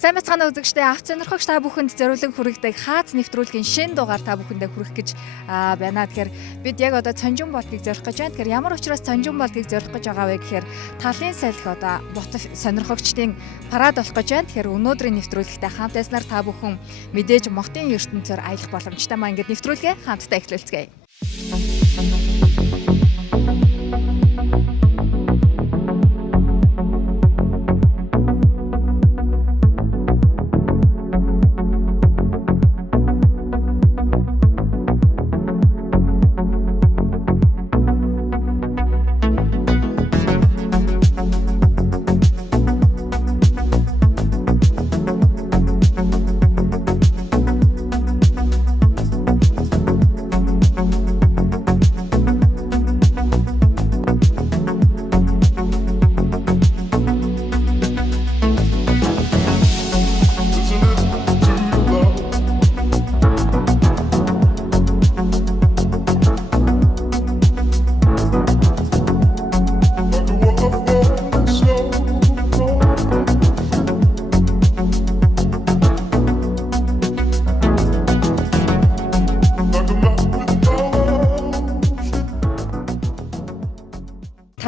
Сайн бацгаана үзэгчдээ авч сонирхогч та бүхэнд зориулан хүргэдэг хаац нэвтрүүлгийн шинэ дугаар та бүхэндээ хүргэх гэж байна. Тэгэхээр бид яг одоо Цонжин болтгийг зорих гэж байна. Тэгэхээр ямар учраас Цонжин болтгийг зорих гэж байгаа вэ гэхээр талын салхи одоо бут сонирхогчдын парад болох гэж байна. Тэгэхээр өнөөдрийн нэвтрүүлэгтээ хамт байснаар та бүхэн мэдээж мотын ертөнцөөр аялах боломжтой маа. Ингээд нэвтрүүлгээ хамтдаа эхлүүлцгээе.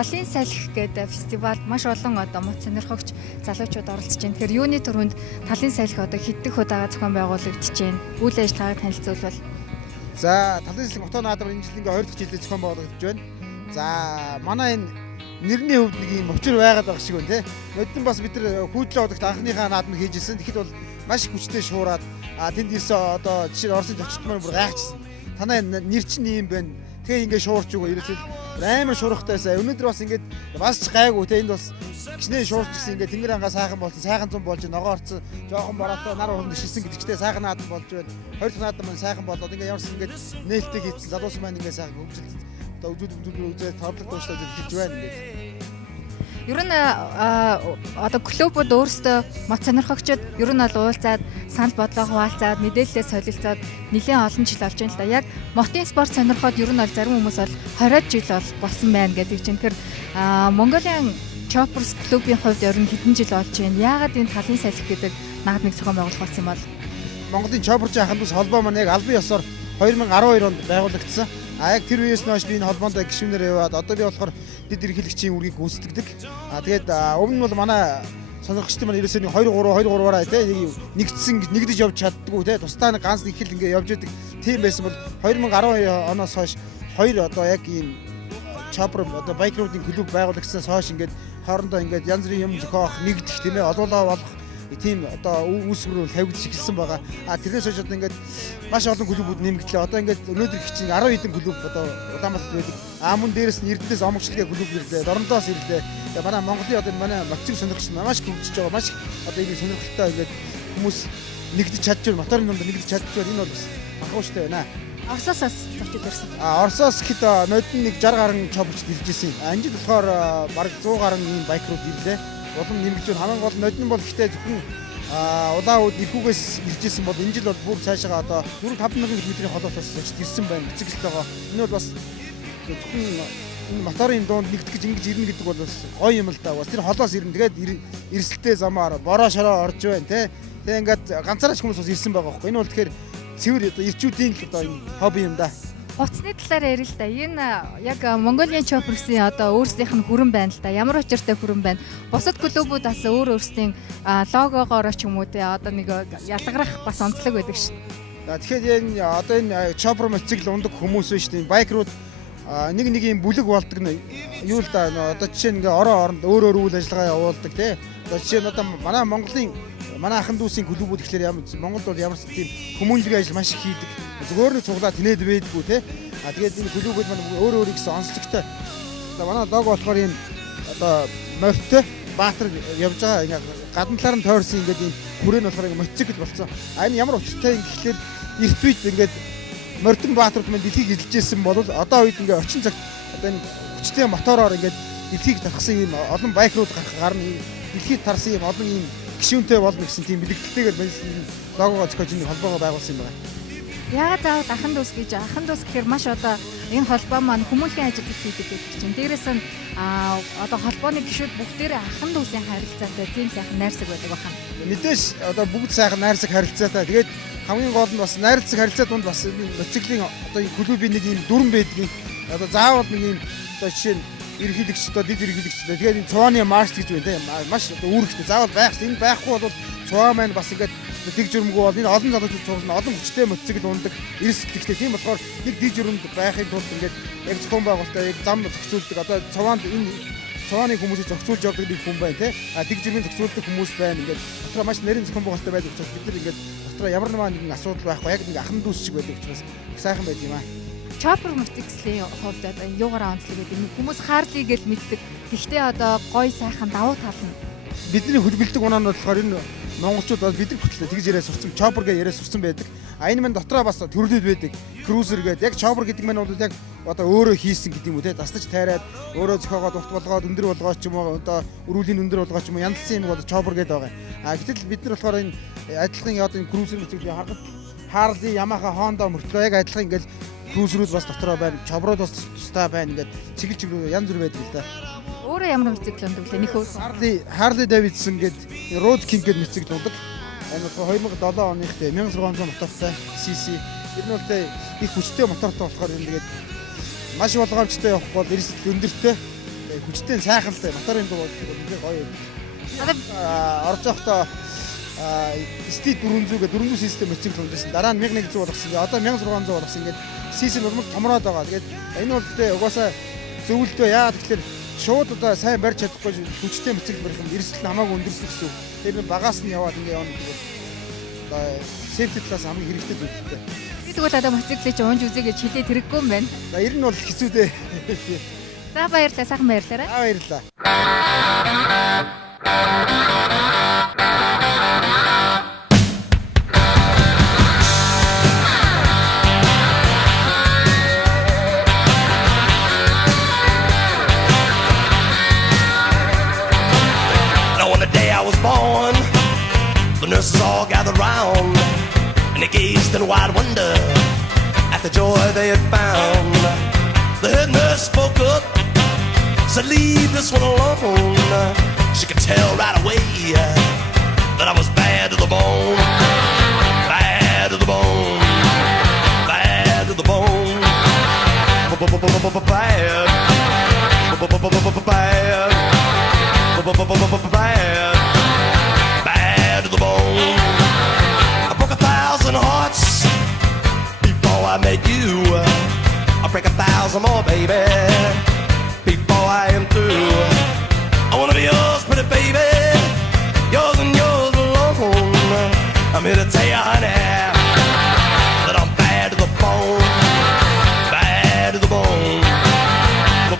Талын салхи гэдэг фестивалд маш олон одоо мод сонирхогч залуучууд оролцож байна. Тэгэхээр юуны төрөнд талын салхи одоо хэдэн удаага зохион байгуулагдаж байна? Үйл ажиллагааг танилцуулбал. За, талын салхи Мотоо наадмаар энэ жил ингээ 2 дахь жилээр зохион байгуулагдаж байна. За, манай энэ нэрний хувьд нэг юм учир байгаад байгаа шиг байна те. Модон бас бид нар хүйдлээ удагт анхныхаа наадмыг хийжсэн. Тэгэхэд бол маш их хүчтэй шуураад тэнд ирсэн одоо жишээ Оросын зочид маань бүр гайхчихсан. Танай нэр чинь ийм байна. Тэгээ ингээ шуурч өгөө ерөөсөө амар шуурхтайсаа өнөөдөр бас ингээд бас ч гайгүй те энд бас гिचнээ шуурч гисэн ингээ тэнгэр ангаа сайхан болсон сайхан зам болж ногоо орцсон жоохон бороотой нар уран шилсэн гэдэгчтэй сайхан наадам болж байна. Хоёр дахь наадам маань сайхан болоод ингээ ямарс ингээд нээлттэй хийсэн залуус маань ингээ сайхан хөгжилт одоо үзээд тоглох тууштай хийж байна ингээд. Ер нь одоо клубуд өөрсдөө мод сонирхогчид ер нь бол уулзаад санал бодлоо хуваалцаад мэдээлэлээ солилцоод нэлээд олон жил болж байна л да. Яг мотын спорт сонирхоод ер нь бол зарим хүмүүс бол 20 жил болсон байна гэдэг чинь. Тэгэхээр Mongolian Choppers клубын хувьд ер нь хэдэн жил болж байна? Яагаад энэ талын салхи гэдэг наадмыг зохион байгуулах болсон юм бол? Монголын Choppers ахандус холбоо маань яг албан ёсоор 2012 онд байгуулагдсан. Яг тэр үеэс хойш би энэ холбоонд гишүүнээр яваад одоо би болохоор дэд эрхлэгчийн үргийг гүйцэтгэдэг. Тэгээд өмнө нь бол манай сонирхогчдын маань ерөөсөө 2-3-2-3-аараа тий нэгдэж явж чаддгүй тий тусдаа нэг ганц нэг хил ингээ явж идэг тийм байсан бол 2012 оноос хойш хоёр одоо яг ийм Chopper одоо байкруудын клуб байгуулагдсанаас хойш ингээд хоорондоо ингээд янз бүрийн юм зохиох нэгдэх тийм ээ олоолаа болох тийм одоо үүсвэр тавигдж эхэлсэн байгаа. Тэрнээс хойш одоо ингээд маш олон клубүүд нэмэгдлээ. Одоо ингээд өнөөдөр их чинь 10 хэдэн клуб одоо Улаанбаатарт байдаг. Мөн дээрэс нь Эрдэнэс омогчлогийн клуб ирлээ. Дорнодоос ирлээ. Тэгээ манай Монголын одоо манай мотцыг сонирхч маш хөгжиж байгаа. Маш одоо энэ сонирхолтой ингээд хүмүүс нэгдэж чадчих, моторын дунд нэгдэж чадчих. Энэ бол бас бахууштай байна. Оросоос зочид ирсэн. Оросоос гэхэд нодон нэг 60 гаруй чопч ирж ирсэн. Энэ жил болохоор бараг 100 гаруй ийм байкрууд ирлээ. Улам нэмэгч байна. Хамгийн гол нодон бол гэхдээ зөвхөн удаауд нэхүүгээс ирж ирсэн бол энэ жил бол бүр цаашаа одоо 4-5 мянган км-ийн холоос зочид ирсэн байна. Бициклтэйгоо. Энэ бол бас зөвхөн энэ моторын дунд нэгдэх гэж ингэж ирнэ гэдэг бол бас гоё юм л да. Бас тэр холоос ирнэ. Тэгээд эрсэлтэй замаар бороо шороо орж байна те. Тэгээ ингээд ганцаараа ч хүмүүс бас ирсэн байгаа байхгүй. Энэ бол тэгэхээр цэвэр одоо ирчүүдийн л одоо энэ хобби юм да. Утасны талаар ярил л да. Энэ яг Mongolian Choppers-ийн одоо өөрсдийнх нь хүрэн байна л да. Ямар учиртай хүрэн байна. Бусад клубүүд бас өөрсдийн логогоор ч юм уу те одоо нэг ялгарах бас онцлог байдаг шин. Тэгэхээр энэ одоо энэ Chopper мотоцикл ундаг хүмүүс шүү дээ. Байкрууд нэг юм бүлэг болдог нь юу л да. Одоо жишээ нь ингээ орон оронд өөр үйл ажиллагаа явуулдаг те. Одоо жишээ нь одоо манай Монголын манай ахын дүүсийн клубүүд ихлээр ямар Монголд бол ямар ч тийм хүмүүнлэгийн ажил маш их хийдэг. Зөвхөн нэг цуглаа тэнээд байдгүй те. Тэгээд энэ клубүүд маань өөр гэсэн онцлогтой. Одоо манай лого болохоор энэ одоо морьтой Баатар явж байгаа ингээ гадна талаар нь тойрсон ингээд энэ хүрээ нь болохоор ингээ мотоцикл болсон. Энэ ямар учиртай юм гэхлээр эрт үед ингээд морьтон Баатарууд маань дэлхийг эзэлжсэн бол одоо үед ингээ орчин цагт одоо энэ хүчтэй мотороор ингээд дэлхийг тархсан юм олон байкрууд гарна. Дэлхийд тарсан юм олон юм гишүүнтэй болно гэсэн тийм бэлэгдэлтэйгээр логогоо зохиож энэ холбоогоо байгуулсан юм байна. Яагаад заавал ахын дүүс гэж ахын дүүс гэхээр маш одоо энэ холбоо маань хүмүүнлэгийн ажил хийдэг гэдэг чинь. Дээрээс нь одоо холбооны гишүүд бүгдээрээ ахын дүүсийн харилцаатай тийм сайхан найрсаг байдаг бахан. Мэдээж одоо бүгд сайхан найрсаг харилцаатай. Тэгээд хамгийн гол нь бас найрсаг харилцаа донд бас мотоциклийн одоо энэ клубын нэг юм дүрэн байдгийг одоо заавал нэг юм одоо жишээ нь ерөнхийлөгч одоо дэд ерөнхийлөгч тэгээд энэ цувааны марш гэж байна тийм маш одоо үүрэгтэй заавал байх. Энэ байхгүй бол цуваа маань бас ингээд дэг журмгүй бол энэ олон залуучууд цуглана олон хүчтэй мотоцикл ундаг эрс сэтгэлтэй тийм болохоор нэг дэг журмд байхын тулд ингээд яг зохион байгуулалтаа яг зам зохицуулдаг одоо цуваанд энэ цувааны хүмүүсийг зохицуулж явдаг нэг хүн байна тийм дэг журмын зохицуулдаг хүмүүс байна ингээд дотроо маш нарийн зохион байгуулалттай байдаг учраас бид нар ингээд дотроо ямар нэгэн асуудал байхгүй яг нэг ахын дүүс шиг байдаг учраас их сайхан байд юм аа. Chopper мотоциклийн хувьд одоо юугаараа онцлог гэдэг юм хүмүүс Harley гэж мэддэг. Гэхдээ одоо гой сайхан давуу тал нь бидний хөлбөлдөг унаа нь болохоор энэ монголчууд бол бидний хөтлөө тэгж яриа сурсан Chopper гэж яриа сурсан байдаг. А энэ мань дотроо бас төрлүүд байдаг. Cruiser гэдэг яг Chopper гэдэг мань бол яг одоо өөрөө хийсэн гэдэг юм уу те дастаж тайраад өөрөө зохиогоод урт болгоод өндөр болгоод ч юм уу одоо өрүүлийн өндөр болгоод ч юм уу янзлсан юм бол Chopper гэдэг байгаа. А гэтэл бид нар болохоор энэ адилхан одоо энэ Cruiser мотоциклийг харахад Harley, Yamaha, Honda мөртлөө яг адилхан ингээл Cruiser-ууд бас дотроо байна. Chopper-ууд бас тустай байна. Ингээд чиглэл янз бүр байдаг л да. Өөрөө ямар мотоцикл ундаг вэ? Нөх Harley Davidson гэдэг Road King гэдэг мотоцикл ундаг. Энэ бол 2007 оных 1600 мотортой CC. Энэ бол их хүчтэй мотортой болохоор энэ тэгээд маш болгоомжтой явах бол эрсдэл өндөртэй. Хүчтэй сайхантай моторын дуу бол үнэхээр гоё. Орж явахдаа Steed 400 гэдэг 400 систем мотоцикл унжсэн. Дараа нь 1100 болгосон. Одоо 1600 болгосон. Ингээд CC нь бол томроод байгаа. Тэгээд энэ бол тэ угаасаа зөвлөлтөө яагаад гэвэл шууд одоо сайн барьж чадахгүй хүчтэй мотоцикл барих юм эрсдэл хамаагүй өндөрсөн гэсэн. Тэр нь багаас нь яваад ингээд явна гэдэг одоо safety class хамгийн хэрэгтэй зүйлтэй. Би тэгвэл одоо мотоциклыг унж үзье гэж хэлээд хэрэггүй юм байна. За ер нь бол хэцүү дээ. За баярлалаа, сайхан баярлалаа. Баярлалаа. Born, the nurses all gathered round, and they gazed in wide wonder at the joy they had found. The head nurse spoke up, said, "Leave this one alone." She could tell right away that I was bad to the bone, bad to the bone, bad to the bone, bad, bad. Bad to the bone. I broke 1,000 hearts before I met you. I'll break 1,000 more, baby, before I am through. I wanna be yours, pretty baby, yours and yours alone. I'm here to tell you, honey, that I'm bad to the bone, bad to the bone, bad,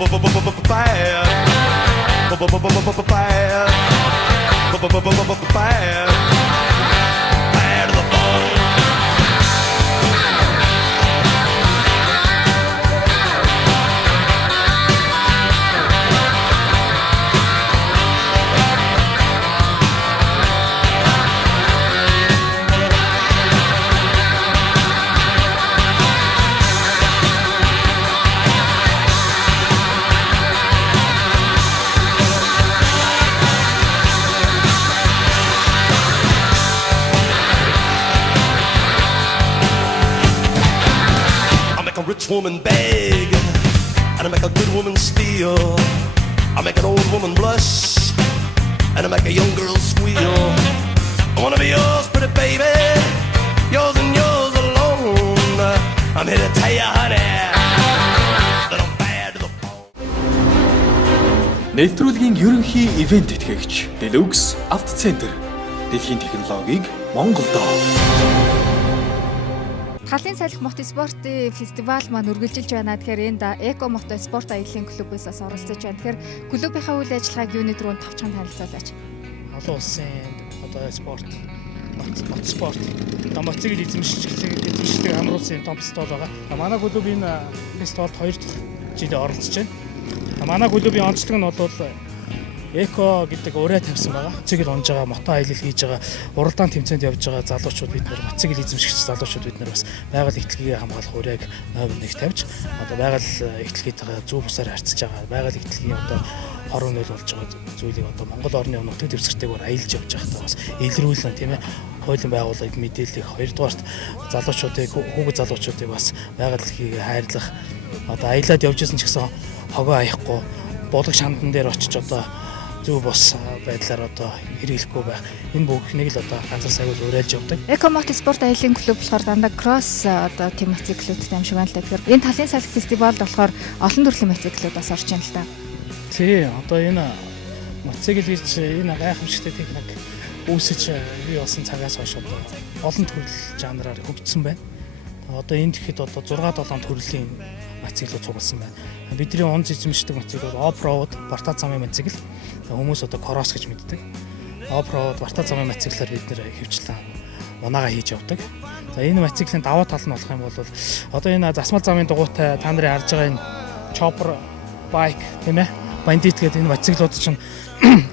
bad. Bad, bad to the bone. A rich woman beg, and I make a good woman steal. I make an old woman blush, and I make a young girl squeal. I wanna be yours, pretty baby, yours and yours alone. I'm here to tell you, honey, that I'm bad to the bone. Нэвтрүүлгийн ерөнхий ивент тэтгэгч Deluxe Автоцентр дэлхийн технологиг Монголдо. Халын салхи мотоспортын фестивал маань үргэлжилж байна. Тэгэхээр энд Эко мото спорт аяллаа клубээс бас оролцож байна. Тэгэхээр клубийнхаа үйл ажиллагааг юуны дөрөв товчхон танилцуулаач. Олон улсын одоо спорт, мотоспорт, мотоцикл эзэмшилтийг хамруулсан том фестивал байгаа. Манай клуб энэ фестивалд 2 дахь жилээр оролцож байна. Манай клубын онцлог нь бол Эко гэдэг ураа тавьсан байгаа. Мотоцикл унж байгаа, мото аялал хийж байгаа, уралдаан тэмцээнд явж байгаа залуучууд бид нэр мотоцикл эзэмшигч залуучууд бид нар бас байгаль ихтлэгийг хамгаалах урааг номер 1 тавьж одоо байгаль ихтлэгийтэйгээ зөв бусаар харьцаж байгаа. Байгаль ихтлэгийн одоо хорон нөл болж байгаа зүйлийг одоо Монгол орны нутаг дэвсгэртэйгээр аялж явж байхдаа бас илрүүлэн тийм ээ хуулийн байгууллагыг мэдээлэх, хоёрдугаарт залуучуудыг хүүхэд залуучуудыг бас байгаль ихийг хайрлах одоо аялаад явж исэн ч гэсэн хогоо аяхгүй булаг шандан дээр очиж одоо зөв бос байдлаар одоо хэрэглэхгүй байх. Энэ бүгднийг л одоо ганцаар сая үл уриалж явдаг. Эко мотоспорт аялын клуб болохоор дандаа кросс одоо тийм мотоциклүүдтэй юм шиг байна л да. Тэгэхээр энэ талын салхи фестивал болохоор олон төрлийн мотоциклүүд бас орж ийн л да. Тий, одоо энэ мотоцикл гэж энэ гайхамшигтай техник үүсэж бий болсон цагаас хойш одоо олон төрөл жанраар хөгжсөн байна. Одоо энэ тэгэхэд одоо 6-7 төрлийн мотоциклууд цугласан байна. Бидний он эзэмшдэг мотоциклууд оффроуд, барта замын мотоцикл. Хүмүүс одоо кросс гэж мэддэг. Оффроуд, барта замын мотоциклаар бид нэр хөвчлэн унаагаа хийж явдаг. За энэ мотоциклийн даваа тал нь болох юм бол одоо энэ засмал замын дугуйтай та нарын харж байгаа энэ chopper bike тийм ээ. Бандит гэдэг энэ мотоциклууд чинь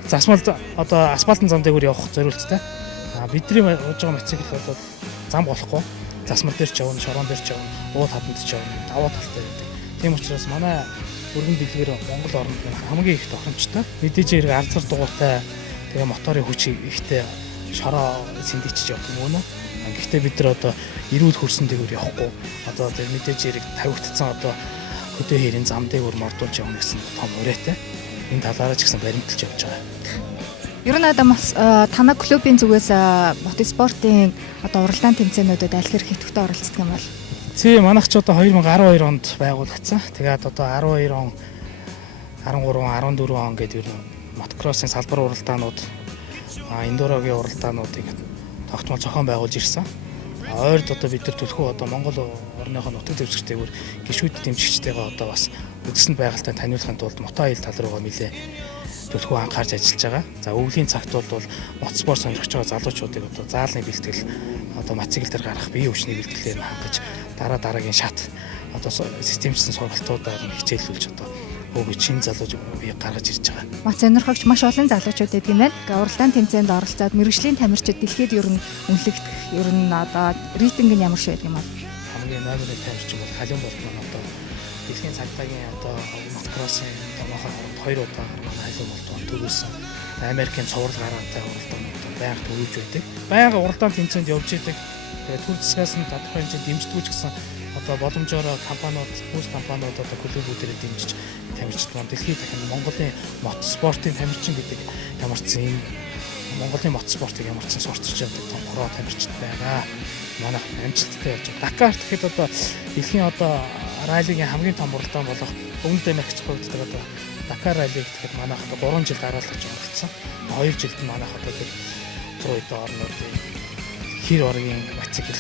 засмал одоо асфальтын зам дээр явах зориулттай. Бидний ууж байгаа мотоцикл бол зам болохгүй. Засмал дээр ч явна, шорон дээр ч явна, ууд хаданд ч явна, даваа талтай байдаг. Тийм учраас манай өргөн дэлгэр Монгол орнд хамгийн их тохиромжтой. Мэдээж хэрэг арцар дугуйтай тэгээ моторын хүч ихтэй шороо синдичж явдаг мөн. Гэхдээ бид нар одоо эрүүл хөрсөн дээгүүр явахгүй. Одоо тэгээ мэдээж хэрэг тавигдсан одоо хөдөө хэрийн зам дээгүүр мордуулж явна гэсэн том урайтай. Энэ талаараа ч гэсэн баримталж явж байгаа. Ер нь одоо танай клубын зүгээс мотоспортын одоо уралдаан тэмцээнүүдэд аль хэрэг идэвхтэй оролцдог юм бол? Тий, манайх ч одоо 2012 онд байгуулагдсан. Тэгээд одоо 12 он, 13, 14 он гэдэг ер нь мотокроссын салбар уралдаанууд, эндурогийн уралдаануудыг тогтмол зохион байгуулж ирсэн. Ойрд одоо бид нар төлхөө одоо Монгол орныхоо нутаг дэвсгэртэйгээр гишүүд дэмжигчтэйгээ одоо бас үдсэнд байгальтай таниулахын тулд мото аялал тал руугаа нэлээ төлхөө анхаарч ажиллаж байгаа. За өвлийн цагт бол мотоспорт сонирхож байгаа залуучуудыг одоо заалны бэлтгэл одоо мотоцикл дээр гарах бие хүчний бэлтгэлээр хангаж дараагийн шат одоо системчсэн сургалтуудаар хичээлүүлж одоо өвөө чин залууч бие гаргаж ирж байгаа. Мот сонирхогч маш олон залуучууд байдаг юм байна. Уралдаан тэмцээнд оролцоод мэргэжлийн тамирчид дэлхийд ер нь үнэлэгдэх ер нь одоо рейтинг нь ямар шиг байдаг юм бол хамгийн номер 1 тамирчин бол Халиун Болтман одоо дэлхийн цагдаагийн одоо мотокроссын томоохон 2 удаа манай Халиун Болтман төгөөсөн Америкийн цуврал гараатай уралдаанууд байнга төгөөж байдаг. Байнга уралдаан тэмцээнд явж идэг. Тэгээд төр засгаас нь тодорхой хэмжээнд дэмждэггүй ч гэсэн одоо боломжоор компаниуд, бүс компаниуд одоо клубүүдээр дэмжиж тамирчид маань дэлхийд дахин Монголын мотоспортын тамирчин гэдэг ямар ч юм Монголын мотоспортыг ямар ч сурталчилж явдаг том хороо тамирчид байгаа. Манайх амжилттай явж байгаа. Дакар гэхэд одоо дэлхийн одоо раллигийн хамгийн том уралдаан болох Өмнөд Америк зохиогддог одоо Дакар ралли гэхэд манайх одоо 3 жил дараалж оролцсон. 2 жилд манайх одоо тэр зуйд орнууд хэр оргийн мотоцикл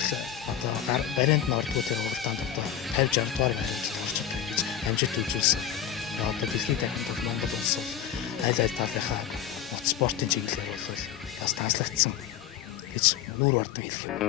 одоо баринд нь ордгоо тэр уралдаанд одоо 50 60 дугаар баримтад орж байгаа гэж амжилт үзүүлсэн. Одоо дэлхийд дахин Монгол улс бол аль талынхаа мотоспортын чиглэлээр бол бас тааслагдсан гэж нүүр бардам хэлэх юм.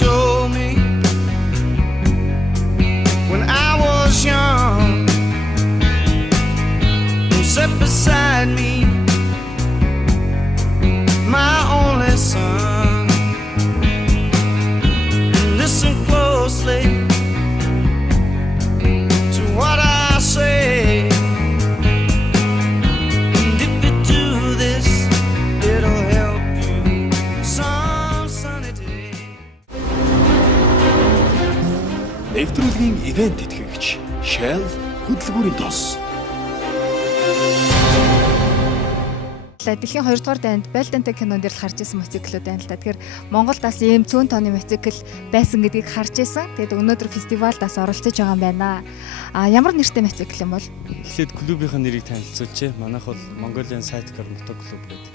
Told me when I was young, who sat beside me, my only son, and listen closely to what I say, and if you do this, it'll help you some sunny day. Нэвтрүүлгийн ивент тэтгэгч Shell хөдөлгүүрийн тос. Дэлхийн 2 дугаар дайнд Байлдантай кинон дээр л харж ирсэн мотоциклүүд байна л да. Тэгэхээр Монголд бас ийм цөөн тооны мотоцикл байсан гэдгийг харж ирсэн. Тэгээд өнөөдөр фестивальд бас оролцож байгаа юм байна. Ямар нэртэй мотоцикл юм бол? Эхлээд клубийнхаа нэрийг танилцуулъя. Манайх бол Mongolian Sidecar Moto Club гэдэг.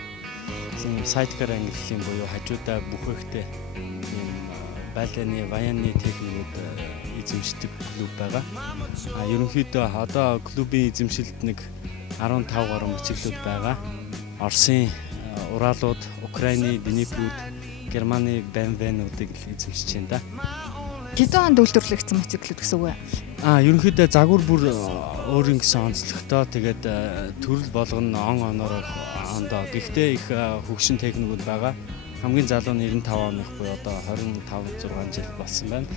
сайдкар ангиллын буюу хажуудаа бүхэхтэй ийм байлааны ваяны техникүүд эзэмшдэг клуб байгаа. Ерөнхийдөө одоо клубын эзэмшилд нэг 15 гаруй моциклууд байгаа. Оросын Уралууд, Украины Днепрүүд, Германы BMW-нуудыг эзэмшиж байна да. Хэдэн онд үйлдвэрлэгдсэн моциклууд гэсэн үг вэ? Ерөнхийдөө загвар бүр өөрийн гэсэн онцлогтой. Тэгээд төрөл болгоно оноор ондоо. Гэхдээ их хөгшин техникүүд байгаа. Хамгийн залуу нь 95 оных буюу одоо 25 6 жил болсон байна.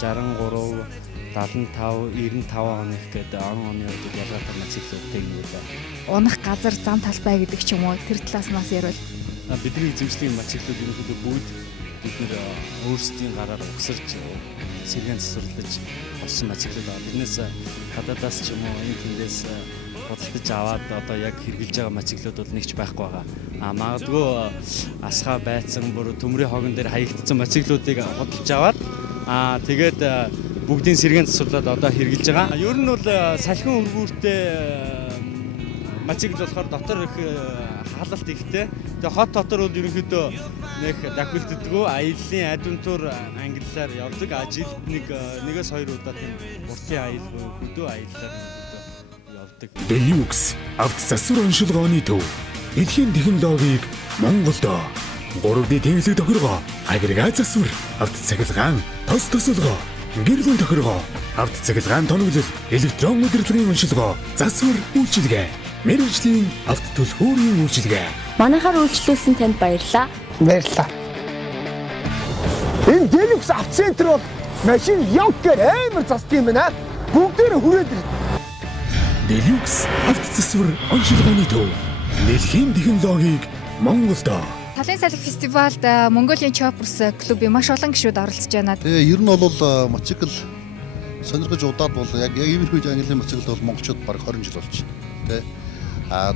63, 75, 95 оных гэдэг 10 оны үед ялгаатай моциклууд техникүүд байна. Унах газар зам талбай гэдэг ч юм уу тэр талаас нас ярил. Бидний эзэмшлийн моциклууд ерөнхийдөө бүгд бид нэр өөрсдийн гараар угсарч сэргээн засварлаж олсон моциклууд байна. Тэрнээс гадаадаас ч юм уу энэ тэндээс бодолтож аваад одоо яг хэрглэж байгаа моциклууд бол нэгч байхгүй байгаа. Магадгүй асгаа байцсан бүр төмрийн хогон дээр хаягдсан моциклуудыг бодолж аваад тэгээд бүгдийн сэргээн засварлаад одоо хэрглэж байгаа. Ер нь бол салхин өргүүртэй моцикл болохоор дотор их хаалт ихтэй. Тэгээ хот дотор бол ерөнхийдөө нэг дахилддаггүй аяллаа адвентур англиар явдаг. Жилд нэгээс 2 удаа тийм уртын аял буюу хөдөө аяллаар явдаг. Deluxe авто засвар оншилгооны төв. Эдхийн технологиг Монголд 3D тэнцлэг тохиргоо, агрегат засвар, авто цахилгаан, тос тосолгоо, гэр бүл тохиргоо, авто цахилгаан тоноглол, электрон удирдлагын оншилгоо, засвар үйлчилгээ, мэргэжлийн авто төлхөөрийн үйлчилгээ. Манайхаар үйлчлүүлсэн танд баярлалаа. Баярлалаа. Энэ Deluxe авто центр бол машин явгаар амар засдаг юм байна. Бүгдээр хүрээд ирнэ. Deluxe авто засвар оншилгооны төв. Дэлхийн технологиг Монголд. Талын салхи фестивалд Mongolian Choppers клубын маш олон гишүүд оролцож байна. Тэгээ ер нь бол моцикл сонирхож удаад бол яг иймэрхүү английн моцикл бол монголчууд бараг 20 жил болж байна. Тэ.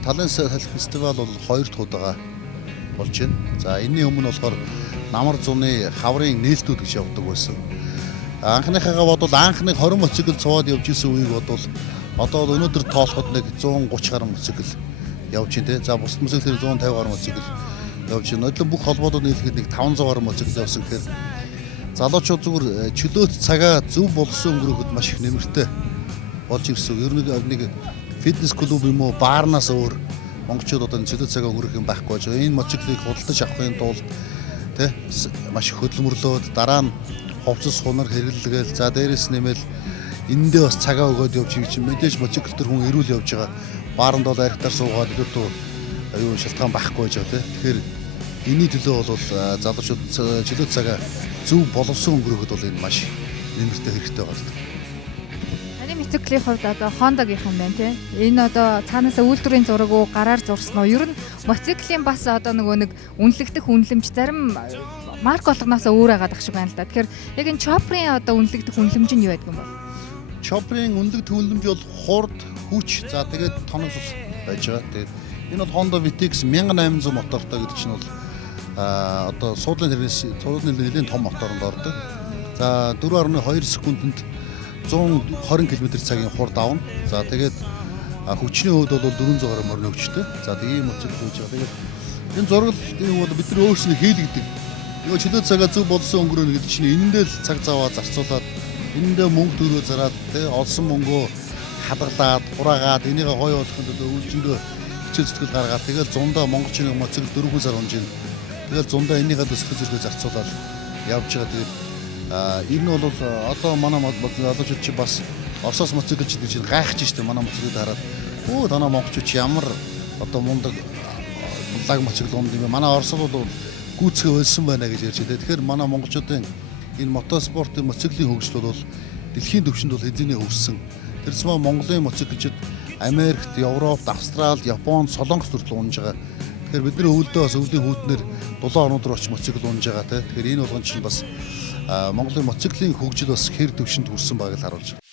Талын салхи фестивал бол 2 дахь удаага болж байна. За энэний өмнө болохоор намар зуны хаврын нээлтүүд гэж явдаг байсан. Анхныхаагаа бодвол анхны 20 моцикл цуваад явж исэн үеийг бодвол одоо өнөөдөр тоолоход нэг 130 гаруй моцикл явж байна. За бусад моцикл 150 гаруй моцикл явж байна. Өдлөн бүх холбоодод нийлэхэд нэг 500 гаруй моцикл явсан гэхээр залуучууд зүгээр чөлөөт цагаа зөв болсон өнгөрөхөд маш их нэмэртэй болж ирсэн. Ер нь нэг фитнес клуб юм уу баарнаас өөр монголчууд одоо чөлөөт цагаа өнгөрөх юм байхгүй байж байгаа. Энэ моциклыг худалдаж авахын тулд тэ маш их хөдөлмөрлөөд дараа нь ховцос хунар хэрэглэгээл за дээрээс нэмэл эндээ бас цагаа өгөөд явж байгаа чинь мэдээж моцикл төр хүн эрүүл явж байгаа. Бааранд бол архитар суугаад өөртөө аюу шалтгаан байхгүй байж байгаа тийм. Тэгэхээр энэний төлөө бол залуучууд чөлөөт цагаа зөв боловсон өнгөрөхөд бол энэ маш нэмэртэй хэрэгтэй байна. Таны моциклийн хувьд одоо Honda-гийнх юм байна тийм. Энэ одоо цаанаасаа үйлдвэрийн зураг уу гараар зурсан уу? Ер нь моциклийн бас одоо нэг үнэлэгдэх үнэлэмж зарим марк болгоноос өөр байгаад ах шиг байна л да. Тэгэхээр яг энэ Chopper-ийн одоо үнэлэгдэх үнэлэмж нь юу байдаг юм бэ? Chopper-ийн үнэлэгдэх үнэлэмж бол хурд, хүч, за тэгээд тоног цус байж байгаа. Тэгээд энэ бол Honda VTX 1800 мотортой гэдэг чинь бол одоо суудлын нэлээд том моторонд ордог. За 4.2 секундэд 120 км/цагийн хурд авна. За тэгээд хүчний хувьд бол 400 гаруй морин өвчтэй. За тийм моцикл үүж байгаа. Тэгээд энэ зураг бол бид нар өөрсдөө хийлгдэг. Нөгөө чөлөөт цагаа зөв болсон өнгөрөөнө гэдэг чинь энэндээ л цаг заваа зарцуулаад энэндээ мөнгө төрөө зараад тий олсон мөнгөө хадгалаад хураагаад энийг гоё болгохын тулд үйлчиндөө хичээл зүтгэл гаргаад тэгээд зундаа монголчууд моцикл 4 сар унжин. Тэгээд зундаа энийгээ дэсгэж зэрэг зарцуулаад явж байгаа. Тэгээд энэ бол одоо манай залуучууд чи бас Оросоос моциклч гэж гайхаж штэ манай моциклыг хараад өө танаа монголчууд чи ямар одоо мундаг лаг моцикл унд юм манай Оросууд бол гүйцэхэ ойлсон байна гэж ярьж байна. Тэгэхээр манай монголчуудын энэ мотоспортын моциклийн хөгжил бол дэлхийн түвшинд бол хэзээ хөгжсөн. Тэрс Монголын моциклчид Америкт, Европт, Австралид, Японд, Солонгос хүртэл унж байгаа. Тэгэхээр бидний өвөлдөө бас өвлийн хүүтнэр дулаан орнууд руу очиж моцикл унж байгаа те. Тэгэхээр энэ болгон чинь бас Монголын моциклийн хөгжил бас хэр түвшинд хүрсэн байгааг харуулж байна.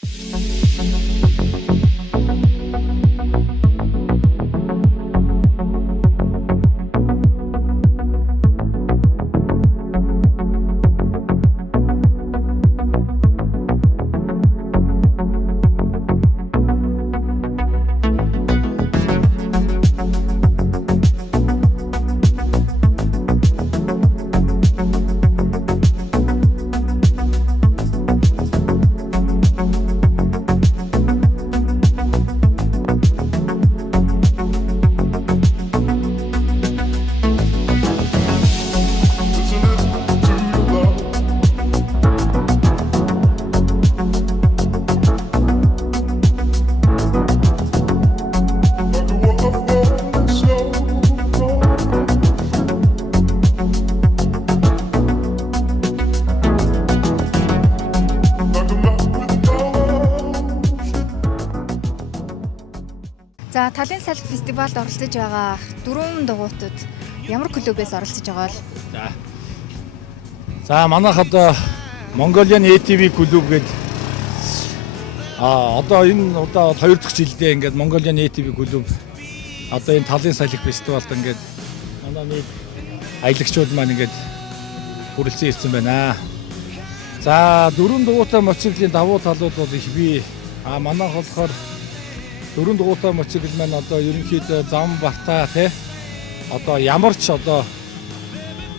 салхи фестивалд оролцож байгаа 4 дугуйтад ямар клубээс оролцож байгаа бол? За манайх одоо Mongolian ATV клуб гэдэг одоо энэ удаа 2 дахь жилдээ ингээд Mongolian ATV клуб одоо энэ талын салхи фестивалд ингээд манай нэг аялагчуд маань ингээд хүрэлцэн ирсэн байна. За 4 дугуйтай мотоциклийн давуу талууд бол их бий. Манайх болохоор 4 дугуйтай мотоцикл маань одоо ерөнхийдөө зам бартаа тий одоо ямар ч одоо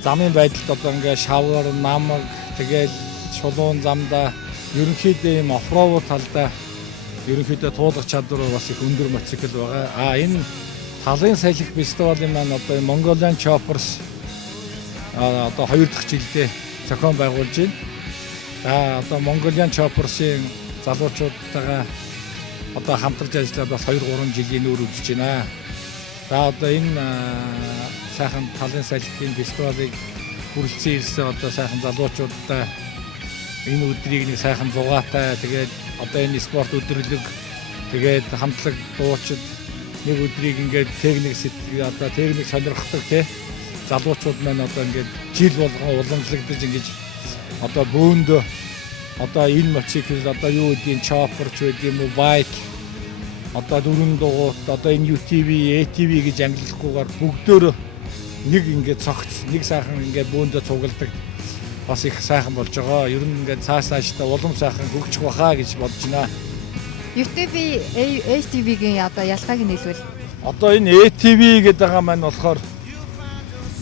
замын байдалд одоо ингээ шавар намаг тэгэл шулуун замда ерөнхийдөө ийм офроуд талдаа ерөнхийдөө туулах чадвар бас их өндөр мотоцикл байгаа. Энэ талын салхи фестивалийн маань одоо Mongolian Choppers одоо 2 дахь жилдээ зохион байгуулж байна. За одоо Mongolian Choppers-ийн залуучуудтайгаа одоо хамтарч ажиллаад бас 2-3 жилийн нүүр үзэж байна. За одоо энэ сайхан талын салхигийн фестивалыг хүрэлцэн ирсэн одоо сайхан залуучуудтай энэ өдрийг нэг сайхан зугаатай тэгээд одоо энэ спорт өдрөлөг тэгээд хамтлаг дуучид нэг өдрийг ингээд техник одоо техник сонирхдаг тий залуучууд маань одоо ингээд жил болгон уламжлагдаж ингэж одоо бөөндөө одоо энэ мотоцикл одоо юу гэдгийг chopper ч гэдэг юм уу bike одоо 4 дугуйт одоо энэ UTV, ATV гэж ангиллахгүйгээр бүгдөө нэг ингээд цогц нэг сайхан ингээд бөөндөө цугладаг бас их сайхан болж байгаа. Ер нь ингээд цаашдаа улам сайхан хөгжих баха гэж бодож байна. UTV, ATV-гийн одоо ялгааг нь хэлвэл одоо энэ ATV гэдэг байгаа маань болохоор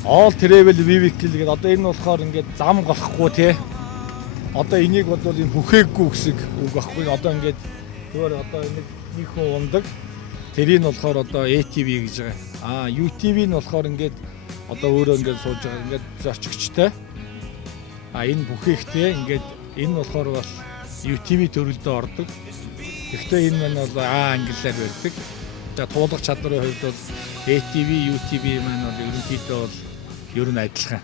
all travel vehicle гэдэг одоо энэ болохоор ингээд зам голохгүй тий. Одоо энийг бол энэ бүхээггүй гэсэн үг байхгүй. Одоо ингээд өөр одоо нэг хүн ундаг. Тэрийг нь болохоор одоо ATV гэж байгаа. UTV нь болохоор ингээд одоо өөрөө ингээд сууж байгаа ингээд зорчигчтой. Энэ бүхээгтэй ингээд энэ болохоор бас UTV төрөлдөө ордог. Гэхдээ энэ маань бол англиар барьдаг. За туулах чадварын хувьд бол ATV, UTV маань бол ерөнхийдөө бол ер нь адилхан.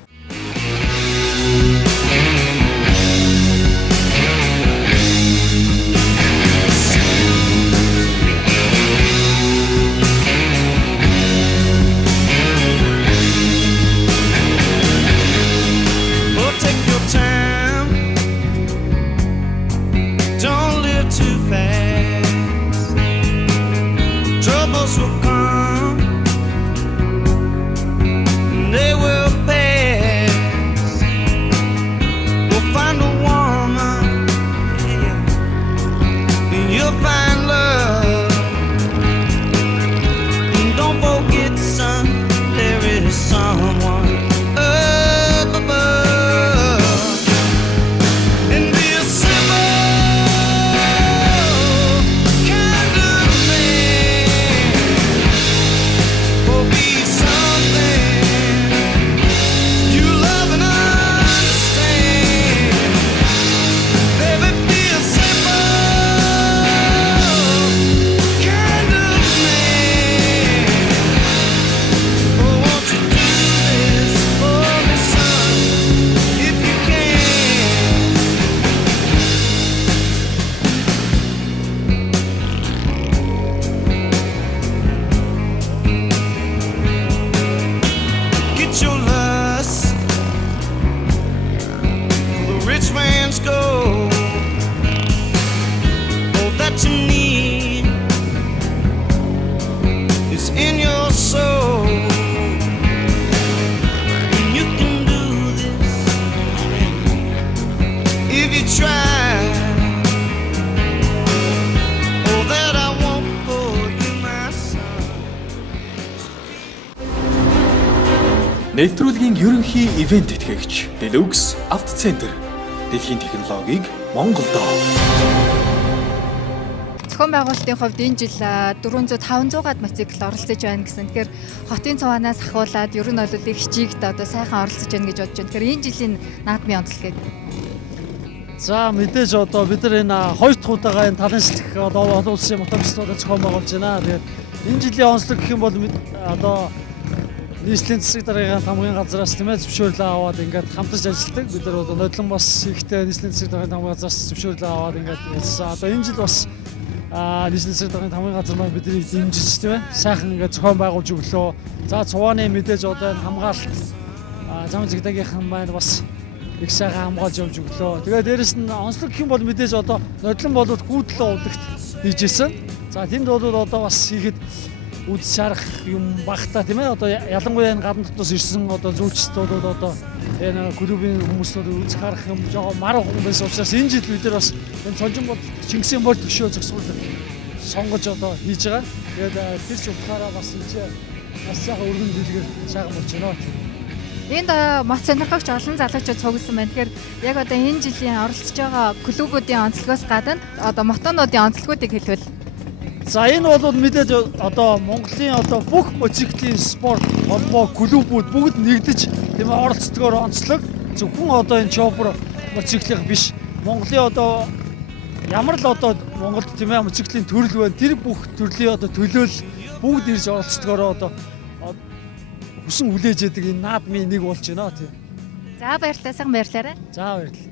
Нэвтрүүлгийн ерөнхий ивент тэтгэгч Deluxe Автоцентр дэлхийн технологиг Монголдо. Зохион байгуулалтын хувьд энэ жил 400-500-аад мотоцикл оролцож байна гэсэн. Тэгэхээр хотын цуванаас ахуулаад ер нь бол их хичээгт одоо сайхан оролцож байна гэж бодож байна. Тэгэхээр энэ жилийн наадмын онцлог гэдэг. За мэдээж одоо бид нар энэ 2 дахь удаага энэ талын салхи одоо олон улсын мотоциклуудад зохион байгуулж байна. Тэгээд энэ жилийн онцлог гэх юм бол одоо нийслэлийн засаг даргын хамгийн газраас тийм ээ зөвшөөрлөө аваад ингээд хамтарч ажилладаг. Бид нар одоо нодлон бас ихтэй нийслэлийн засаг даргын хамгийн газраас зөвшөөрлөө аваад ингээд ажилласан. Одоо энэ жил бас нийслэл засгийн хамгийн газар маань бидний дэмжиж тийм ээ. Сайхан ингээд зохион байгуулж өглөө. За цувааны мэдээж одоо энэ хамгаалалт зам зэгдэгийнхэн маань бас их сайхан хамгаалж явж өглөө. Тэгээд дээрэс нь онцлог гэх юм бол мэдээж одоо нодлон болоод гүйдлээ удагт хийж исэн. За тэнд бол одоо бас хийхэд үд шарах юм багтаа тийм ээ. Одоо ялангуяа энэ гадна дотоос ирсэн одоо зүүчтүүд одоо энэ клубын хүмүүсүүд үз харах юм жоо мар хүн байсан учраас энэ жил бид нар бас энэ сонжин бол Чингисийн бол төшөө зөксгөл сонгож одоо хийж байгаа. Тэгээд тэр ч утгаараа бас энэ бас сайхан өргөн дэлгэр сайхан болж байна. Энд мат сонирхогч олон залуучууд цугсан байна. Тэгэхээр яг одоо энэ жилийн оролцож байгаа клубүүдийн онцлогоос гадна одоо мотонуудын онцлогуудыг хэлвэл. За энэ бол мэдээж одоо Монголын одоо бүх мотоциклийн спорт холбоо клубүүд бүгд нэгдэж тийм оролцдгоор онцлог. Зөвхөн одоо энэ чопор мотоциклын биш. Монголын одоо ямар л одоо Монголд тийм ээ мотоциклийн төрөл байна. Тэр бүх төрлийн одоо төлөөл бүгд ирж оролцдгоор одоо хүсэн хүлээж яадаг энэ наадмын нэг болж байна тийм. За баярлалаа, сайн баярлалаа. За баярлалаа.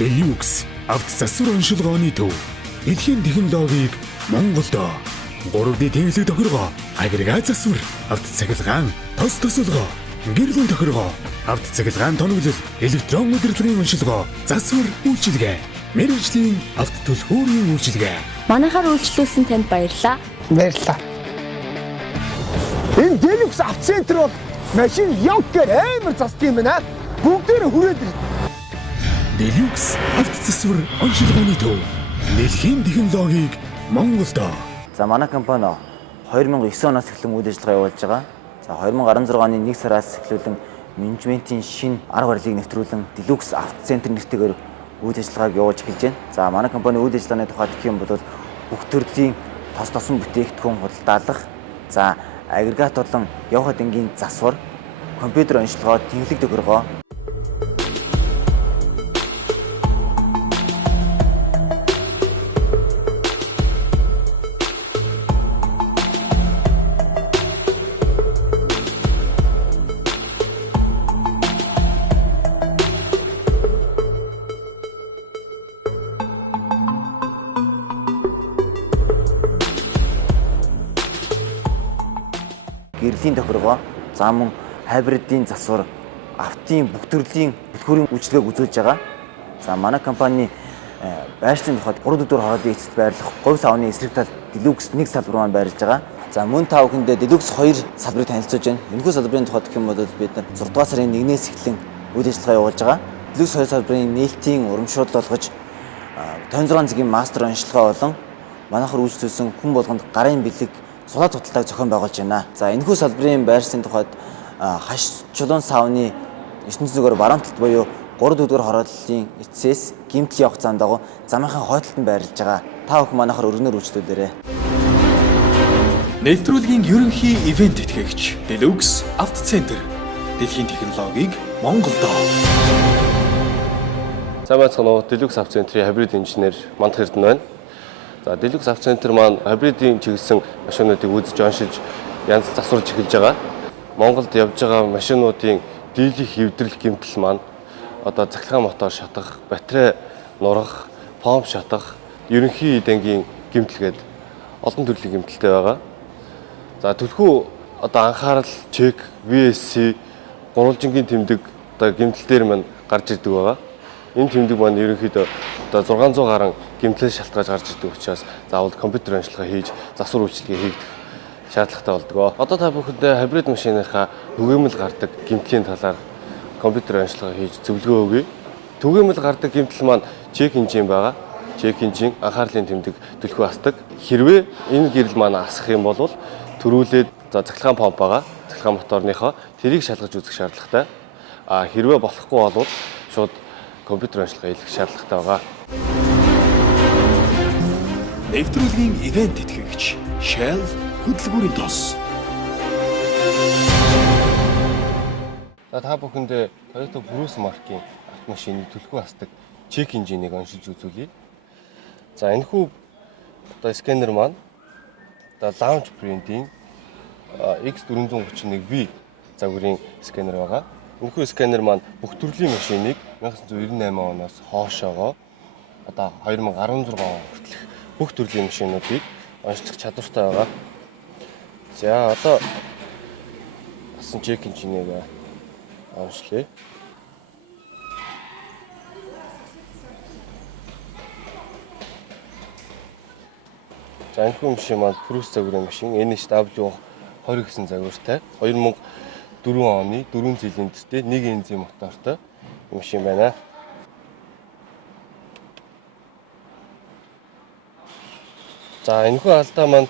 Deluxe авто засвар оншилгооны төв дэлхийн технологиг Монголд 3D тэнхлэг тохиргоо агрегат засвар авто цахилгаан тос тосолгоо гэрлийн тохиргоо авто цахилгаан тоноглол электрон удирдлагын оншилгоо засвар үйлчилгээ мэргэжлийн авто түлхүүрийн үйлчилгээ Манайхаар үйлчлүүлсэн танд баярлалаа. Баярлалаа. Энэ Deluxe автоцентр бол машин явгаар амар засдаг юм байна. Бүгдээр хүрээд ирнэ. Deluxe авто засвар оншилгооны төв дэлхийн технологиг Монголд. За манай компани 2009 оноос эхлэн үйл ажиллагаа явуулж байгаа. За 2016 оны 1 сараас эхлүүлэн менежментийн шинэ арга барилыг нэвтрүүлэн Deluxe автоцентр нэртэйгээр үйл ажиллагааг явуулж эхэлж байна. За манай компани үйл ажиллагааны тухай гэх юм бол бүх төрлийн тос тосон бүтээгдэхүүн худалдаалах, за агрегат болон явхад энгийн засвар, компьютер онцлогоо, тэнхлэг тохиргоо гэрлийн тохиргоо, за мөн хайбридын засвар, автын бүх төрлийн бүлхүүрийн үйлчилгээг үзүүлж байгаа. За манай компани байршлын тухайд 3 өдөр хоолойн эцэст байрлах говь савны эсрэг тал Deluxe 1 салбар маань байрлаж байгаа. За мөн та бүхэндээ Deluxe 2 салбарыг танилцуулж байна. Энэхүү салбарын тухайд гэх юм бол бид нар 6 дугаар сарын 1-ээс эхлэн үйл ажиллагаа явуулж байгаа. Deluxe 2 салбарын нээлтийн урамшуулал болгож 56 цагийн мастер онцлогоо болон манайхаар үйлчлүүлсэн хүн болгонд гарын бэлэг сулаа туталтайг зохион байгуулж байна. За энэхүү салбарын байршлын тухайд хаш чулуун савны ертөнцийн зүгээр баруун талд буюу 3 дүүдгэр хорооллын эцсээс гимтэл явах цаанд дагуу замынхаа хойд талд байрлаж байгаа. Та бүхэн манайхаар өргөнөөр үйлчлүүлээрэй. Нэвтрүүлгийн ерөнхий ивент тэтгэгч Deluxe автоцентр дэлхийн технологиг Монголд. Сайн байцгаана уу? Deluxe автоцентрийн хибрид инженер Мандах Эрдэнэ байна. За Deluxe автоцентр маань хибридийн чиглэсэн машинуудыг үзэж оншилж янз засварж эхэлж байгаа. Монголд явж байгаа машинуудын дийлэх хэвдрэл гэмтэл маань одоо цахилгаан мотор шатах, батарей нурах, помп шатах, ерөнхий эдэнгийн гэмтэлгээд олон төрлийн гэмтэлтэй байгаа. За түлхүү одоо анхаарал, чек, VSC, гурвалжингийн тэмдэг одоо гэмтэл дээр маань гарч ирдэг байгаа. Энэ тэмдэг маань ерөнхийдөө одоо 600 гаруй гэмтлээс шалтгааж гарч ирдэг учраас заавал компьютер онцлогоо хийж засвар үйлчилгээ хийгдэх шаардлагатай болдог. Одоо та бүхэндээ хибрид машиныхаа түгээмэл гардаг гэмтлийн талаар компьютер онцлогоо хийж зөвлөгөө өгье. Түгээмэл гардаг гэмтэл маань чек инжин байгаа. Чек инжин анхаарлын тэмдэг түлхүү асдаг. Хэрвээ энэ гэрэл маань асах юм бол төрүүлээд за цахилгаан помп байгаа. Цахилгаан моторныхоо тэрийг шалгаж үзэх шаардлагатай. Хэрвээ болохгүй бол шууд компьютер онцлогоо хийх шаардлагатай байгаа. Нэвтрүүлгийн ивент тэтгэгч Shell хөдөлгүүрийн тос. Та бүхэндээ Toyota Prius маркийн автомашины түлхүү асдаг чек инжинийг оншилж үзүүлье. За энэхүү одоо сканер маань одоо Launch Print-ийн X431V загварын сканер байгаа. Энэхүү сканер маань бүх төрлийн машиныг 1998 оноос хоошоогоо одоо 2016 он хүртэлх бүх төрлийн машинуудыг онцлох чадвартай байгаа. За одоо басан чек инженеийг онцлоё. За энэхүү машин маань Cruise загварын машин NHW 20 гэсэн загвартай 2004 оны 4 цилиндртэй 1 энзим мотортой машин байна. За энэхүү алдаа маань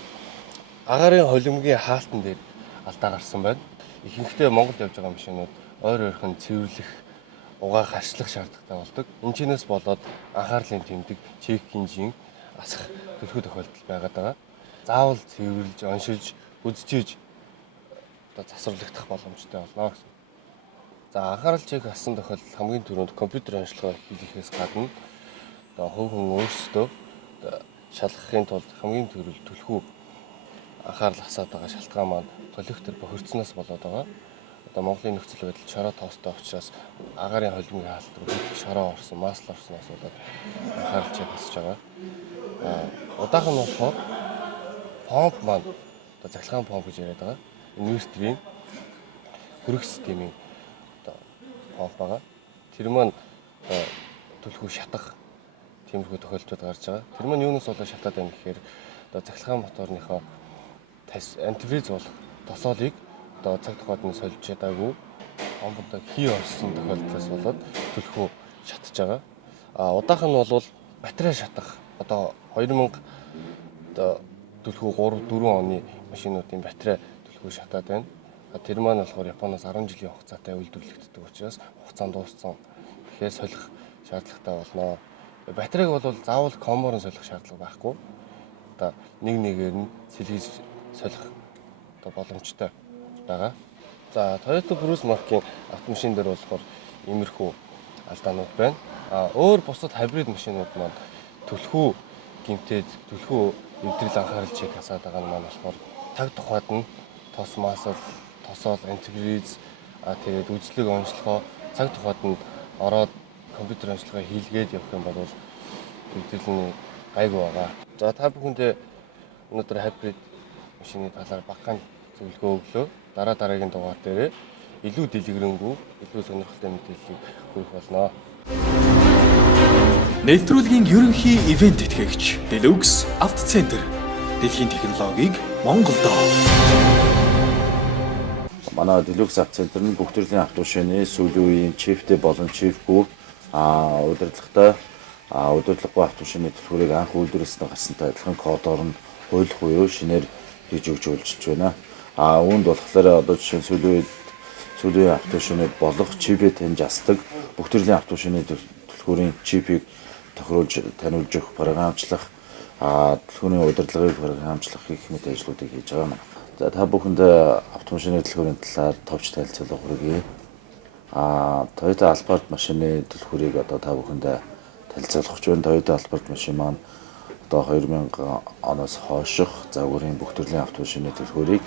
агаарын холимгийн хаалтан дээр алдаа гарсан байна. Ихэнхдээ Монголд явж байгаа машинууд ойр ойрхон цэвэрлэх, угаах, арчлах шаардлагатай болдог. Энэчнээс болоод анхаарлын тэмдэг, чек инжин асах төлхөө тохиолдол байгаад байгаа. Заавал цэвэрлж, оншилж, үзчихэж одоо засварлагдах боломжтой болно гэсэн. За анхаарал чек асан тохиолдолд хамгийн түрүүнд компьютер онцлогоо хийхээс гадна одоо хувь хүн өөрсдөө шалгахын тулд хамгийн түрүүнд төлхөө анхаарал хасаад байгаа шалтгаан маань коллектор бохирцноос болоод байгаа. Одоо Монголын нөхцөл байдал шороо тоостой учраас агаарын холимгийн хаалт руу шороо орсон, масл орсноос болоод анхаарал чек хасж байгаа. Удаах нь болохоор помп маань одоо цахилгаан помп гэж яриад байгаа. Инверторийн хүрэх системийн одоо помп байгаа. Тэр маань төлхөө шатах тиймэрхүү тохиолдлууд гарч байгаа. Тэр маань юунаас болоод шатаад байна гэхээр одоо цахилгаан моторныхоо антифриз болох тосоолыг одоо цаг тухайд сольж чадаагүй помпод хий орсон тохиолдлоос болоод төлхөө шатж байгаа. Удаах нь бол батарей шатах одоо 2000 одоо төлхөө 3-4 оны машинуудын батарей төлхөө шатаад байна. Тэр маань болохоор Японоос 10 жилийн хугацаатай үйлдвэрлэгддэг учраас хугацаанд дууссан. Тэгэхээр солих шаардлагатай болно. Батарейг бол заавал комбоор солих шаардлага байхгүй. Одоо нэгээр нь сэлгэж солих одоо боломжтой байгаа. За Toyota Cruise маркийн автомашин дээр болохоор иймэрхүү алдаанууд байна. Өөр бусад хибрид машинууд маань төлхөө гэмтээд төлхөө эвдрэл анхаарал чек хасаад байгаа нь маань болохоор цаг тухайд нь тос масл, тосоол, антифриз тэгээд үзлэг онцлогоо цаг тухайд нь ороод компьютер онцлогоо хийлгээд явах юм бол эвдрэл нь гайгүй байгаа. За та бүхэндээ өнөөдөр хибрид машины талаар багахан зөвлөгөө өглөө. Дараагийн дугаар дээр илүү дэлгэрэнгүй, илүү сонирхолтой мэдээллийг хүргэх болно. Нэвтрүүлгийн ерөнхий ивент тэтгэгч Deluxe Автоцентр дэлхийн технологиг Монголд. Манай Deluxe Автоцентр нь бүх төрлийн автомашины сүүлийн үеийн чифтэй болон чифгүй удирдлагатай удирдлагагүй автомашины төлхөөрийг анх үйлдвэрлэснээр гарсантай адилхан кодоор нь хууль буюу шинээр хийж өгч үйлчилж байна. Үүнд болохоор одоо жишээ нь сүүлийн автомашиныг болох чипээ таньж асдаг бүх төрлийн автомашины төлхөөрийн чипийг тохируулж таниулж өгөх програмчлах төлхөөний удирдлагыг програмчлах гэх мэт ажлуудыг хийж байгаа юм. За та бүхэнд автомашины төлхөөрийн талаар товч танилцуулга хүргэе. Toyota Alphard машины төлхөөрийг одоо та бүхэнд танилцуулах гэж байна. Toyota Alphard машин маань одоо 2000 оноос хойших загварын бүх төрлийн автомашины төлхөөрийг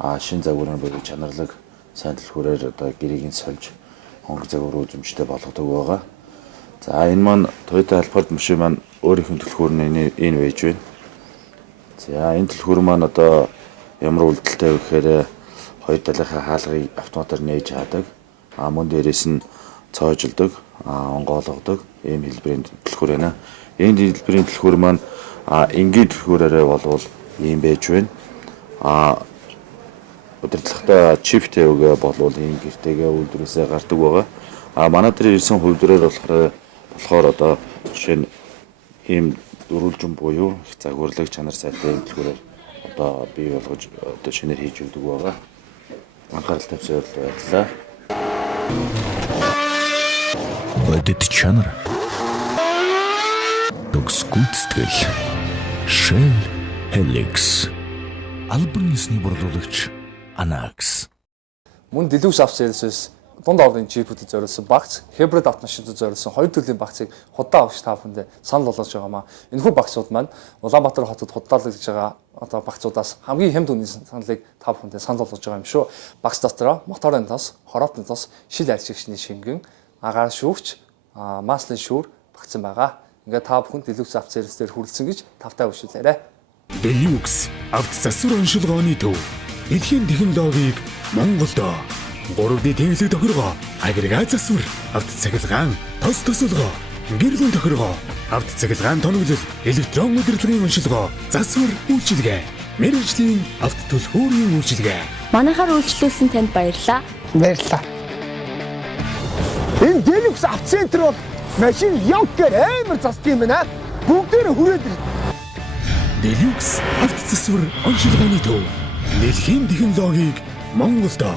шинэ загварын бүрий чанарлаг сайн төлхөөрөөр одоо гэрийг нь сольж хоног загвар үзэмжтэй болгодог байгаа. За энэ маань Toyota Alphard машин маань өөрийнх нь төлхөөр нь энэ байж байна. За энэ төлхөөр маань одоо ямар үйлдэлтэй вэ гэхээр хоёр талынхаа хаалгыг автоматар нээж хаадаг. Мөн дээрээс нь цоожлдог, онгойлгодог ийм хэлбэрийн төлхөөр байна. Энэ хэлбэрийн төлхөөр маань энгийн төлхөөрөөрөө болвол ийм байж байна. Удирдлагатай чиптэй үгээ болвол ийм гэртээгээ үйлдвэрээсээ гардаг байгаа. Манай дээр ирсэн хувьдраар болохоор одоо жишээ нь ийм дөрвөлжин буюу их загварлаг чанар сайтай ийм төлхөөрөөр одоо бий болгож одоо шинээр хийж өгдөг байгаа. Анхаарал тавьсан баярлалаа. Бодит чанар. Төгсгүйцэтгэл. Shell Helix. Албан ёсны борлуулагч Anax. Мөн Deluxe Автоцентрээс дунд авлын джипүүдэд зориулсан багц, хибрид автомашинууд зориулсан хоёр төрлийн багцыг худалдаа авч та бүхэндээ санал болгож байгаамаа. Энэхүү багцууд маань Улаанбаатар хотод худалдаалж байгаа одоо багцуудаас хамгийн хямд үнийн саналыг та бүхэндээ санал болгож байгаа юм шүү. Багц дотроо моторын тос, хороотны тос, шил альчигчний шингэн, агаар шүүгч, маслын шүүр багцсан байгаа. Ингээд та бүхэнд Deluxe авто сервисээр хүрэлцэн гэж тавтай хүлээлээрэй. Deluxe авто засвар оншилгооны төв. Эдхийн технологиг Монголдо 3D тэнцлэг тохиргоо, агрегат засвар, авто цахилгаан, тос тосолгоо, гэрлийн тохиргоо, авто цахилгаан тоноглол, электрон удирдлагын оншилгоо, засвар үйлчилгээ, мэргэжлийн авто төлхөөрийн үйлчилгээ. Манайхаар үйлчлүүлсэн танд баярлалаа. Баярлалаа. Энэ Deluxe авто центр бол машин явгаар амар засдаг юм байна. Бүгдээр хүрээд ирнэ. Deluxe авто засвар оншилгооны төв. Дэлхийн технологиг Монголдо